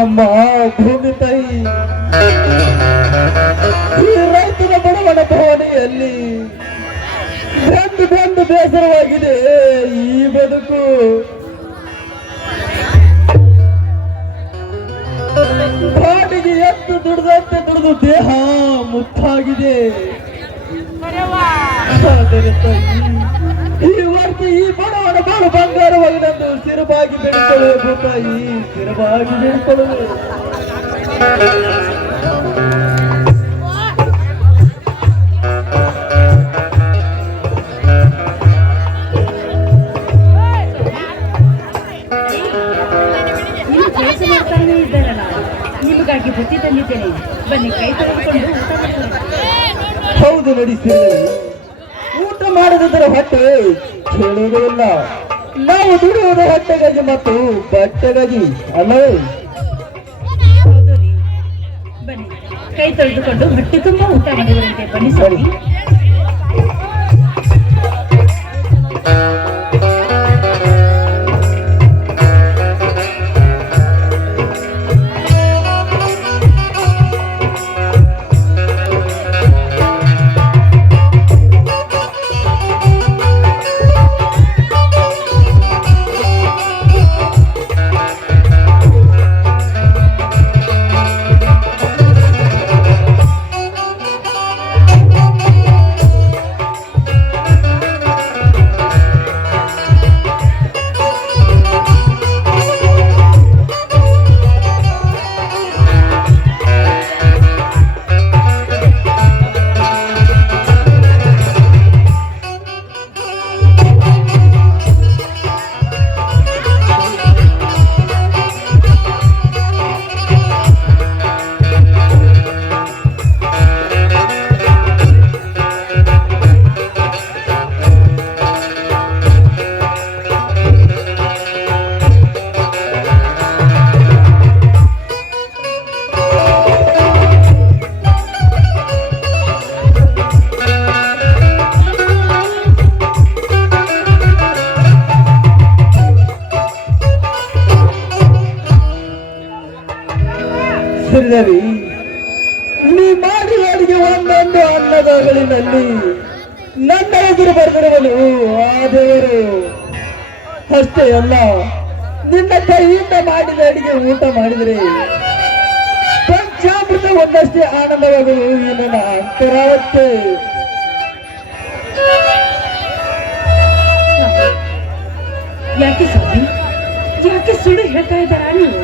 ಅಮ್ಮ ಭೂಮಿ ತಾಯಿ, ಈ ರೈತನ ಬಡವನ ಭಾವನೆಯಲ್ಲಿ ಬೆಂದು ಬೇಸರವಾಗಿದೆ ಈ ಬದುಕು. ಬಾಡಿಗೆ ಎತ್ತು ದುಡಿದಂತೆ ದುಡಿದು ದೇಹ ಮುತ್ತಾಗಿದೆ. ಈ ವರ್ಷ ಈ ಬಡವನ ಬಾಳು ಬಂಗಾರವಾಗಿ ನಂದು ಸಿರುಬಾಗಿ ಬೆಳೆಕೊಳ್ಳುವೆ ಭೂತಾಯಿ, ಸಿರುಬಾಗಿ ಬೆಳೆಕೊಳ್ಳುವೆ. ನಿಮಗಾಗಿ ಬುತ್ತಿ ತಂದಿದ್ದೇನೆ, ಬನ್ನಿ ಕೈ ತೊಳೆದುಕೊಂಡು ಊಟ ಮಾಡ್ತಾರೆ. ಹೌದು ನಡೆಸಿ, ಊಟ ಮಾಡದಿದ್ದರೆ ಹೊಟ್ಟೆ ಕೇಳುವುದೂ ಇಲ್ಲ. ನಾವು ದುಡಿಯುವುದು ಹೊಟ್ಟೆಗಾಗಿ ಮತ್ತು ಬಟ್ಟೆಗಾಗಿ ಅಲ್ಲವೇ? ಹೌದು ರೀ, ಬನ್ನಿ ಕೈ ತೊಳೆದುಕೊಂಡು ಹೊಟ್ಟೆ ತುಂಬಾ ಊಟ ಮಾಡಿದರಂತೆ. ಬನ್ನಿ ಸ್ವಾಮಿ. ಶ್ರೀದೇವಿ, ನೀ ಮಾಡಿದ ಅಡಿಗೆ ಒಂದೊಂದು ಅನ್ನದಾಗಳಿನಲ್ಲಿ ನನ್ನ ಎದುರು ಬರೆದಿರುವನು ಆ ದೇವರು. ಅಷ್ಟೇ ಅಲ್ಲ, ನಿನ್ನ ಕೈಯಿಂದ ಮಾಡಿದ ಅಡಿಗೆ ಊಟ ಮಾಡಿದರೆ ಪಂಚಾಮೃತ ಒಂದಷ್ಟೇ ಆನಂದವಾಗುವುದು ಈ ನನ್ನ ಅಂತರಾವತ್ತೆ. ಯಾಕೆ ಸ್ವಾಮಿ, ಯಾಕೆ ಸುಳ್ಳು ಹೇಳ್ತಾ ಇದ್ದಾರಾ ನೀವು?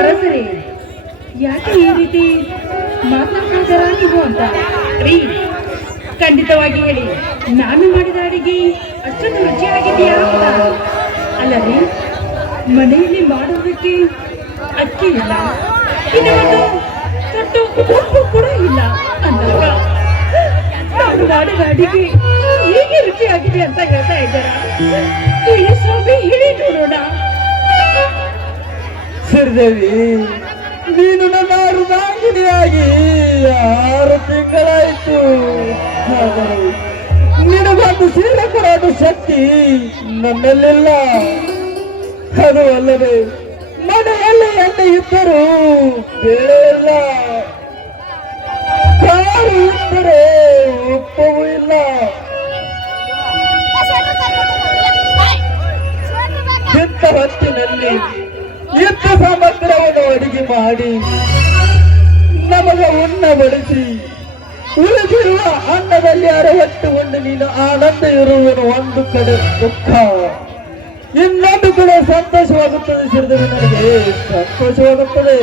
ಅರಸರೇ, ಯಾಕೆ ಈ ರೀತಿ ಮಾತಾಡ್ತಾ ಇದ್ದಾರಾ ನೀವು ಅಂತ? ರೀ, ಖಂಡಿತವಾಗಿ ಹೇಳಿ, ನಾನು ಮಾಡಿದ ಅಡಿಗೆ ಅಷ್ಟೊಂದು ರುಚಿಯಾಗಿದೆಯಾ ಅಂತ? ಅಲ್ಲ ರೀ, ಮನೆಯಲ್ಲಿ ಮಾಡೋದಕ್ಕೆ ಅಕ್ಕಿ ಇಲ್ಲ, ಇನ್ನು ಒಂದು ತೊಟ್ಟು ಉಪ್ಪು ಕೂಡ ಇಲ್ಲ ಅಂದಾಗ ನಾನು ಮಾಡಿದ ಅಡಿಗೆ ಹೇಗೆ ರುಚಿಯಾಗಿದೆ ಅಂತ ಹೇಳ್ತಾ ಇದ್ದಾರಾ? ಹೇಳಿ ಸ್ವಾಮಿ, ಹೇಳಿ ನೋಡೋಣ. ಶ್ರೀದೇವಿ, ನೀನು ನನ್ನ ಅರ್ಧಾಂಗಿನಿಯಾಗಿ 6 ತಿಂಗಳಾಯಿತು. ನಿನಗೊಂದು ಸೀರೆ ಕೊಡೋದು ಶಕ್ತಿ ನನ್ನಲ್ಲಿಲ್ಲ. ಅದು ಅಲ್ಲದೆ ಮನೆಯಲ್ಲಿ ಎಣ್ಣೆ ಇದ್ದರೂ ಬೇಳೆ ಇಲ್ಲ, ಕಾರು ಇದ್ದರೆ ಉಪ್ಪವೂ ಇಲ್ಲ. ಇಂಥ ಹೊತ್ತಿನಲ್ಲಿ ಯುದ್ಧ ಸಮಗ್ರವನ್ನು ಅಡಿಗೆ ಮಾಡಿ ನಮಗ ಉಣ್ಣ ಬಡಿಸಿ ಉಳಿದಿರುವ ಅನ್ನದಲ್ಲಿ ಅರವತ್ತು ಉಂಡು ನೀನು ಆನಂದ ಇರುವುದು ಒಂದು ಕಡೆ ದುಃಖ, ಇನ್ನೊಂದು ಕಡೆ ಸಂತೋಷವಾಗುತ್ತದೆ. ಸಿರಿದೇವಿ, ನನಗೆ ಸಂತೋಷವಾಗುತ್ತದೆ.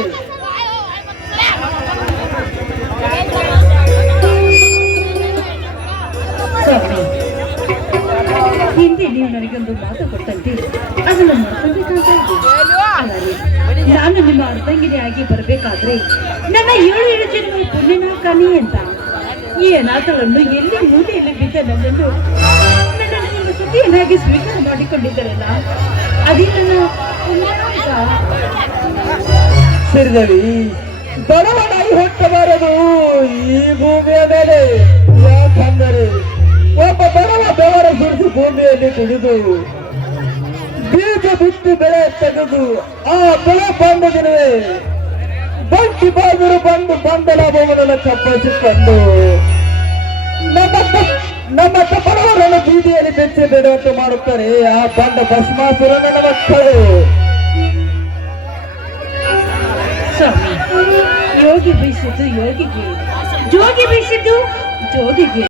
ಹಿಂದೆ ನೀವು ನನಗೊಂದು ಮಾತು ಕೊಟ್ಟಂತೆ ಅದನ್ನು ನಾನು ನಿಮ್ಮ ಅರ್ಧಂಗಿನಿಯಾಗಿ ಬರಬೇಕಾದ್ರೆ ನನ್ನ 7 ಜನ್ಮ ಪುಣ್ಯನ ಕಾಣಿ ಅಂತ ಈ ಅನಾಥಗಳನ್ನು ಎಲ್ಲಿ ಮೂಲೆಯಲ್ಲಿ ಬಿದ್ದ ನನ್ನನ್ನು ನಿಮ್ಮ ಸುದ್ದಿಯನ್ನಾಗಿ ಸ್ವೀಕಾರ ಮಾಡಿಕೊಂಡಿದ್ದರಲ್ಲ, ಅದೇ ನನ್ನ ಸಿರಿದೇವಿ, ಬಡವನಾಗಿ ಹುಟ್ಟಬಾರದು ಈ ಭೂಮಿಯ ಮೇಲೆ. ಯಾಕಂದರೆ ಒಬ್ಬ ಬಡವ ಬೆವರ ಸುರಿಸಿ ಭೂಮಿಯಲ್ಲಿ ದುಡಿದು ಬೀಜ ಬಿತ್ತು ಬೆಳೆ ತೆಗೆದು ಆ ಬೆಳೆ ಬಂದ ದಿನವೇ ಬಂಟಿ ಬಾಗಿರು ಬಂದು ಬಂದ ಲಾಭವನ್ನು ಚಪ್ಪಸಿಕೊಂಡು ನಮ್ಮ ಬಡವರನ್ನು ಬೀದಿಯಲ್ಲಿ ಬೆಚ್ಚಿ ಬೇಡುವಂತೆ ಮಾಡುತ್ತಾರೆ ಆ ಬಂಡ ಭಸ್ಮಾಸುರ ನನ್ನ ಮಕ್ಕಳು. ಸ್ವಾಮಿ, ಯೋಗಿ ಬೀಸಿದ್ದು ಯೋಗಿಗೆ, ಜೋಗಿ ಬೀಸಿದ್ದು ಜೋಗಿಗೆ.